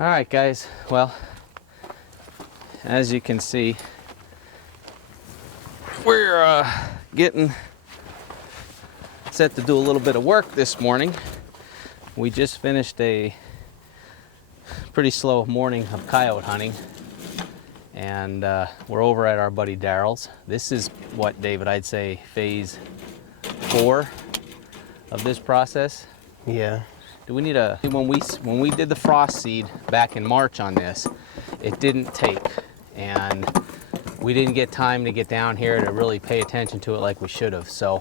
All right, guys. Well, as you can see, we're getting set to do a little bit of work this morning. We just finished a pretty slow morning of coyote hunting, and we're over at our buddy Daryl's. This is what, David, I'd say phase 4 of this process. Yeah. Do we need a, when we did the frost seed back in March on this, it didn't take, and we didn't get time to get down here to really pay attention to it like we should have. So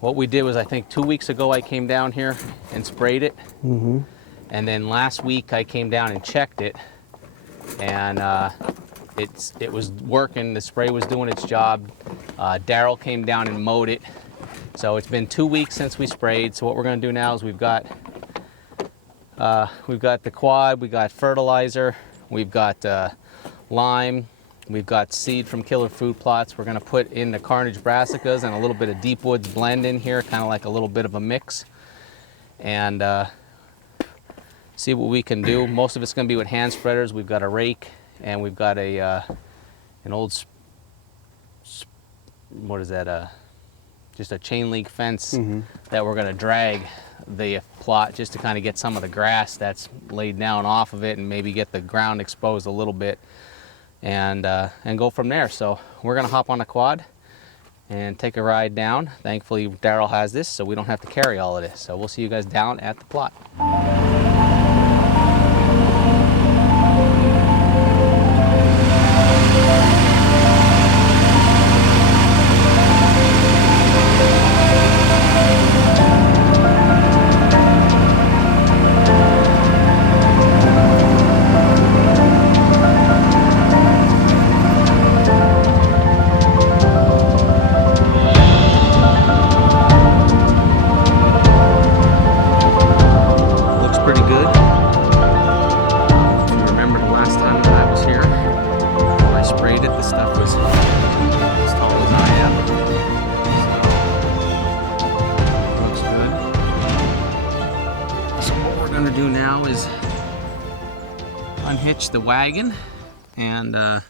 what we did was, I think 2 weeks ago I came down here and sprayed it. Mm-hmm. And then last week I came down and checked it, and it was working. The spray was doing its job. Daryl came down and mowed it. So it's been 2 weeks since we sprayed. So what we're going to do now is we've got the quad, we got fertilizer, we've got lime, we've got seed from killer fruit plots. We're going to put in the carnage brassicas and a little bit of deep woods blend in here, kind of like a little bit of a mix, and see what we can do. Most of it's going to be with hand spreaders. We've got a rake, and we've got an old, what is that, just a chain link fence that we're going to drag the plot just to kind of get some of the grass that's laid down off of it, and maybe get the ground exposed a little bit, and go from there. So we're going to hop on a quad and take a ride down. Thankfully Daryl has this, so we don't have to carry all of this. So we'll see you guys down at the plot. Unhitch the wagon and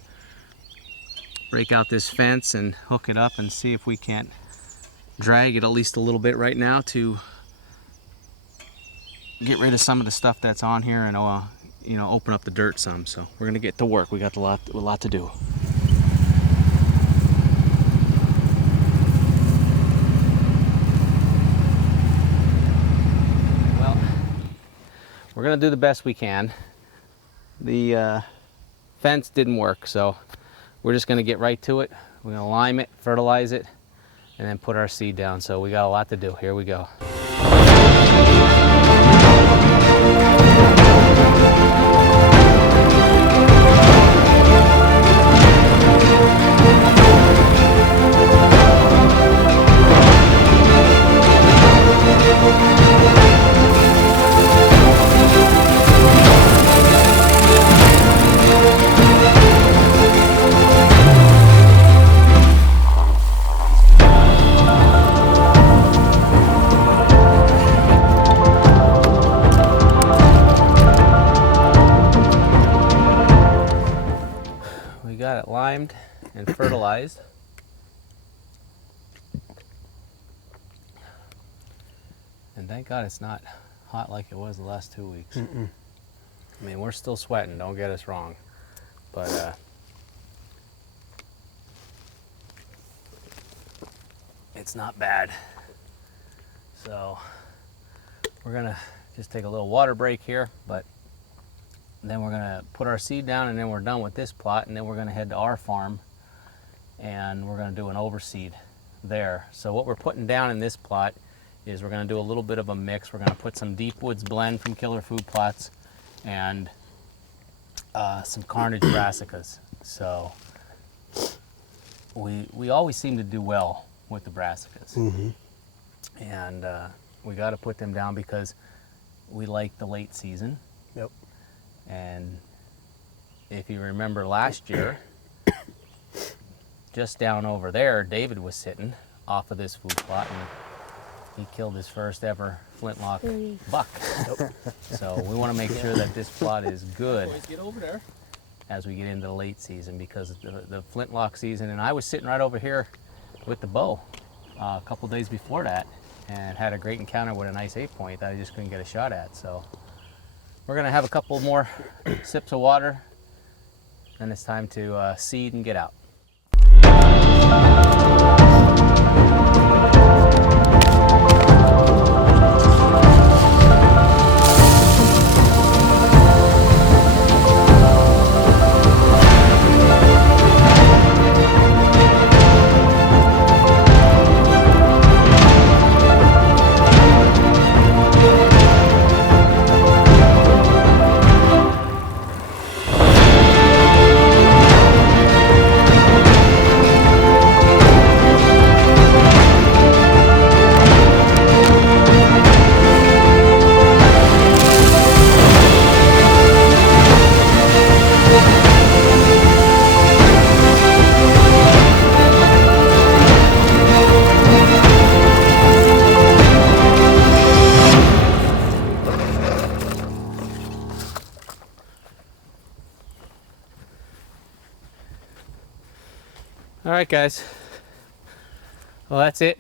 break out this fence and hook it up and see if we can't drag it at least a little bit right now to get rid of some of the stuff that's on here and you know, open up the dirt some. So we're gonna get to work. We got a lot to do. Well, we're gonna do the best we can. The fence didn't work, so we're just going to get right to it. We're going to lime it, fertilize it, and then put our seed down. So we got a lot to do. Here we go. Got it limed and fertilized. And thank God it's not hot like it was the last 2 weeks. I mean, we're still sweating, don't get us wrong, but it's not bad. So we're gonna just take a little water break here, but then we're gonna put our seed down, and then we're done with this plot, and then we're gonna head to our farm and we're gonna do an overseed there. So what we're putting down in this plot is we're gonna do a little bit of a mix. We're gonna put some deep woods blend from killer food plots and some carnage brassicas. So we always seem to do well with the brassicas. And we got to put them down because we like the late season. Yep. And if you remember last year, just down over there, David was sitting off of this food plot, and he killed his first ever flintlock buck. So we want to make sure that this plot is good Get over there. as we get into the late season, because the flintlock season, and I was sitting right over here with the bow a couple days before that and had a great encounter with a nice 8-point that I just couldn't get a shot at. So we're gonna have a couple more sips of water, then it's time to seed and get out. All right, guys. Well, that's it.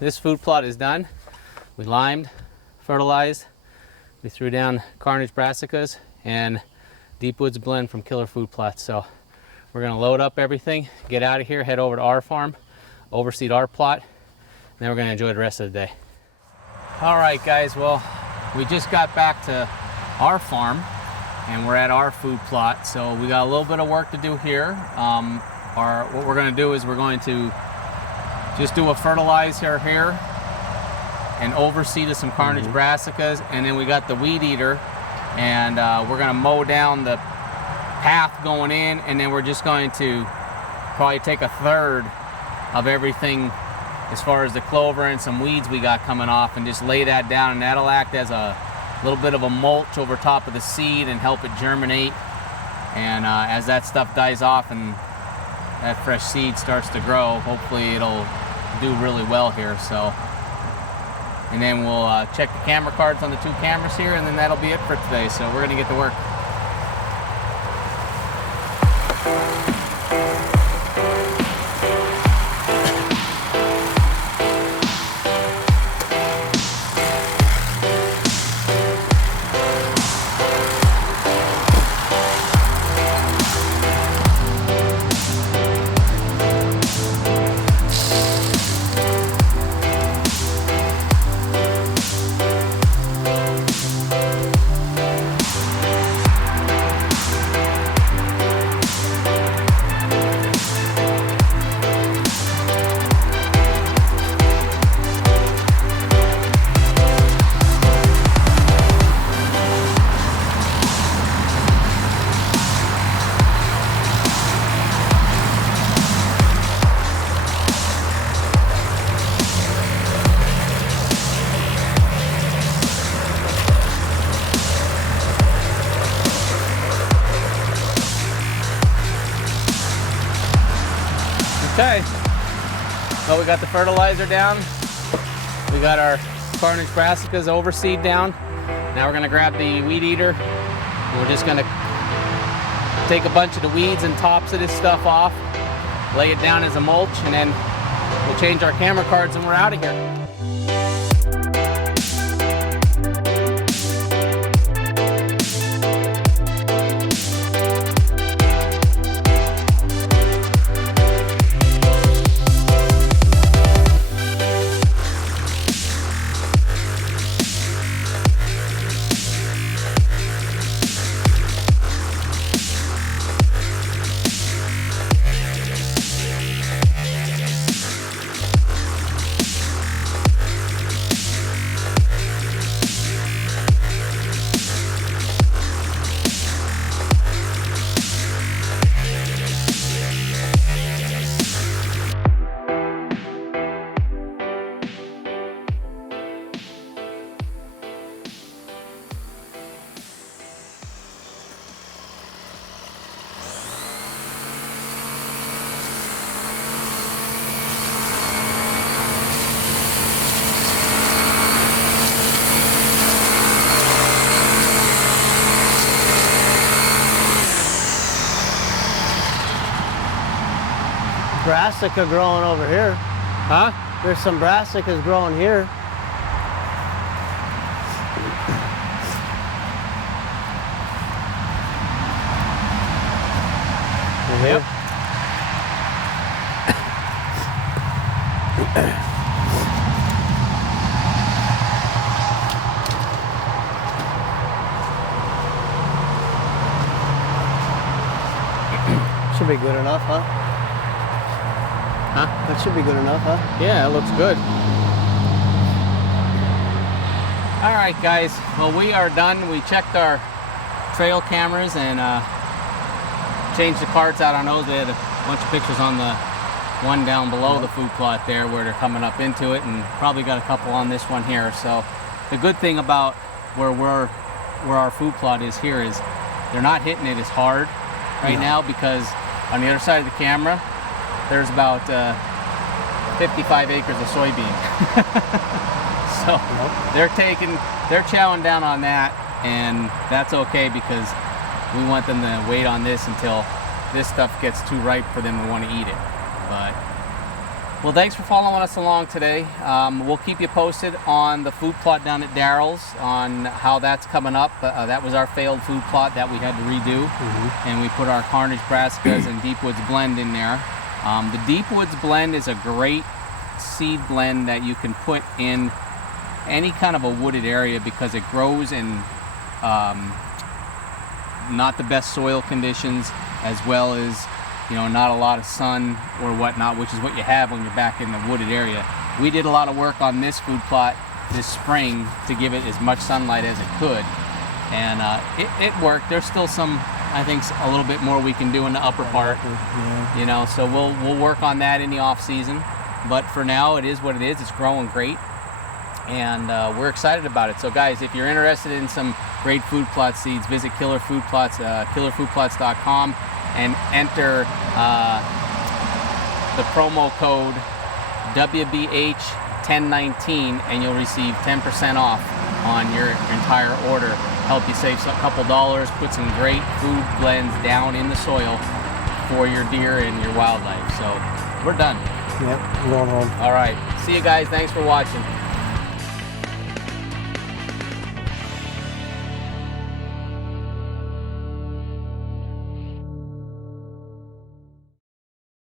This food plot is done. We limed, fertilized, we threw down Carnage brassicas and Deep Woods blend from Killer Food Plots. So we're gonna load up everything, get out of here, head over to our farm, overseed our plot, and then we're gonna enjoy the rest of the day. All right, guys. Well, we just got back to our farm and we're at our food plot. So we got a little bit of work to do here. What we're going to do is we're going to just do a fertilizer here and overseed of some Carnage brassicas, and then we got the weed eater, and we're going to mow down the path going in, and then we're just going to probably take a third of everything as far as the clover and some weeds we got coming off and just lay that down, and that'll act as a little bit of a mulch over top of the seed and help it germinate. And as that stuff dies off and that fresh seed starts to grow, hopefully it'll do really well here. So, and then we'll check the camera cards on the 2 cameras here, and then that'll be it for today. So we're gonna get to work. Okay, well, we got the fertilizer down. We got our Carnage brassicas overseed down. Now we're gonna grab the weed eater. We're just gonna take a bunch of the weeds and tops of this stuff off, lay it down as a mulch, and then we'll change our camera cards and we're out of here. brassica growing over here. Huh? There's some brassicas growing here. Yep. Should be good enough, huh? Huh? That should be good enough, huh? Yeah, it looks good. All right, guys. Well, we are done. We checked our trail cameras and changed the carts out on those. We had a bunch of pictures on the one down below the food plot there where they're coming up into it, and probably got a couple on this one here. So the good thing about where our food plot is here is they're not hitting it as hard right now, because on the other side of the camera there's about 55 acres of soybean. So they're chowing down on that, and that's okay, because we want them to wait on this until this stuff gets too ripe for them to want to eat it. But well, thanks for following us along today. We'll keep you posted on the food plot down at Daryl's on how that's coming up. That was our failed food plot that we had to redo, and we put our Carnage brassicas and Deep Woods blend in there. The Deep Woods blend is a great seed blend that you can put in any kind of a wooded area, because it grows in not the best soil conditions, as well as not a lot of sun or whatnot, which is what you have when you're back in the wooded area. We did a lot of work on this food plot this spring to give it as much sunlight as it could, and it worked. There's still some, I think, a little bit more we can do in the upper part, so we'll work on that in the off season. But for now, it is what it is. It's growing great, and we're excited about it. So guys, if you're interested in some great food plot seeds, visit Killer Food Plots, killerfoodplots.com, and enter the promo code WBH1019, and you'll receive 10% off on your entire order. Help you save a couple dollars, put some great food blends down in the soil for your deer and your wildlife. So we're done. Yep, I'm going home. All right. See you guys. Thanks for watching.